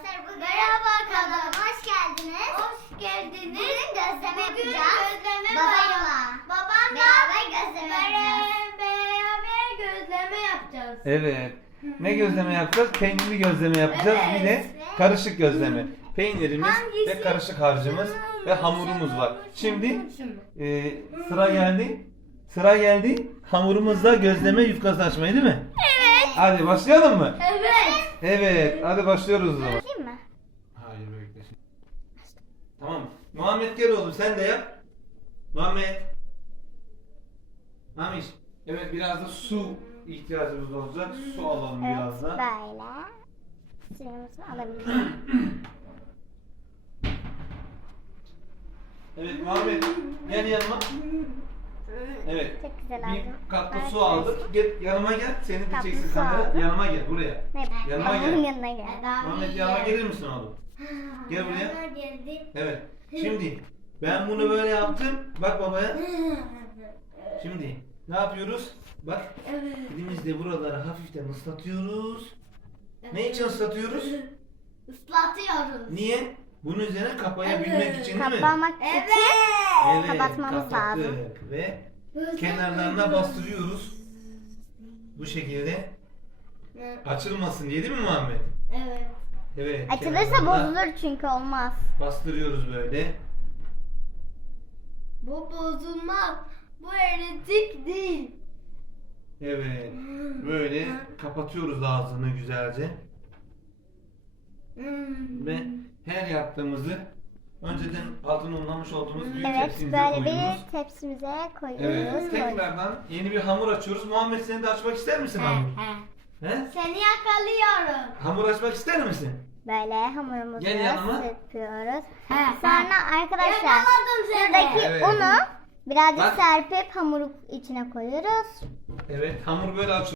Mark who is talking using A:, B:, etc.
A: arkadaşlar. Merhaba kanalıma hoş geldiniz.
B: Hoş geldiniz.
A: Bugün gözleme
B: Bugün
A: yapacağız.
B: gözleme
A: Babamla. Beraber gözleme yapacağız.
B: Beraber gözleme yapacağız.
C: Evet. Ne gözleme yapacağız? Peynirli gözleme yapacağız.
B: Evet.
C: Bir de karışık gözleme. Peynirimiz
B: Hangisi?
C: ve karışık harcımız ve hamurumuz var. Şimdi
B: Şimdi.
C: sıra geldi. Sıra geldi. Hamurumuzda gözleme yufkası açmayı değil mi?
A: Evet.
C: Hadi başlayalım mı?
B: Evet.
C: Evet. Hadi başlıyoruz o zaman.
A: Değil mi?
C: Hayır bekle. Tamam. Muhammed gel oğlum sen de yap. Muhammed. Mamiş. Evet biraz da su ihtiyacımız olacak. Su alalım biraz da.
A: Böyle. Suyumuzu alabiliriz.
C: Evet Muhammed gel yanıma. Evet.
A: Çok güzel
C: Bir
A: oldu.
C: kapta
A: Evet,
C: su aldık. Gel yanıma gel. Seni
A: Kapta
C: diyeceksin
A: su
C: kamera.
A: aldım.
C: Yanıma gel buraya.
A: Ne?
C: Yanıma gel.
A: Babamın yanına gel.
C: Muhammed yanıma gelir misin oğlum? Gel buraya.
B: Geldi.
C: Evet. Şimdi ben bunu böyle yaptım. Bak babaya. Şimdi ne yapıyoruz? Bak elimizle buraları hafiften ıslatıyoruz. Ne için ıslatıyoruz?
B: Islatıyoruz.
C: Niye? Bunun üzerine kapayabilmek için değil mi?
A: Kapamak
B: Evet.
A: için
C: Evet,
A: kapatmamız
C: kapattık
A: lazım.
C: ve kenarlarına bastırıyoruz. Bu şekilde açılmasın diye değil mi Muhammed?
B: Evet.
C: Evet.
A: Açılırsa
C: kenarlarına
A: bozulur çünkü olmaz.
C: bastırıyoruz böyle.
B: Bu bozulmaz. Bu eritik değil.
C: Evet. Böyle kapatıyoruz ağzını güzelce. Ve her yaptığımızı önceden altını unlamış olduğumuz büyük
A: Evet,
C: tepsimize
A: böyle
C: koyuyoruz.
A: bir tepsimize koyuyoruz.
C: Evet. Tekrardan yeni bir hamur açıyoruz. Muhammed sen de açmak ister misin hamur? He?
B: Seni yakalıyorum.
C: Hamur açmak ister misin?
A: Böyle hamurumuzu
C: Gel yanıma.
A: sürüyoruz.
B: He,
A: Sonra arkadaşlar
B: Yakaladım seni.
A: şuradaki
C: Evet.
A: unu birazcık
C: Bak.
A: serpip hamuru içine koyuyoruz.
C: Evet. Hamur böyle açıyoruz.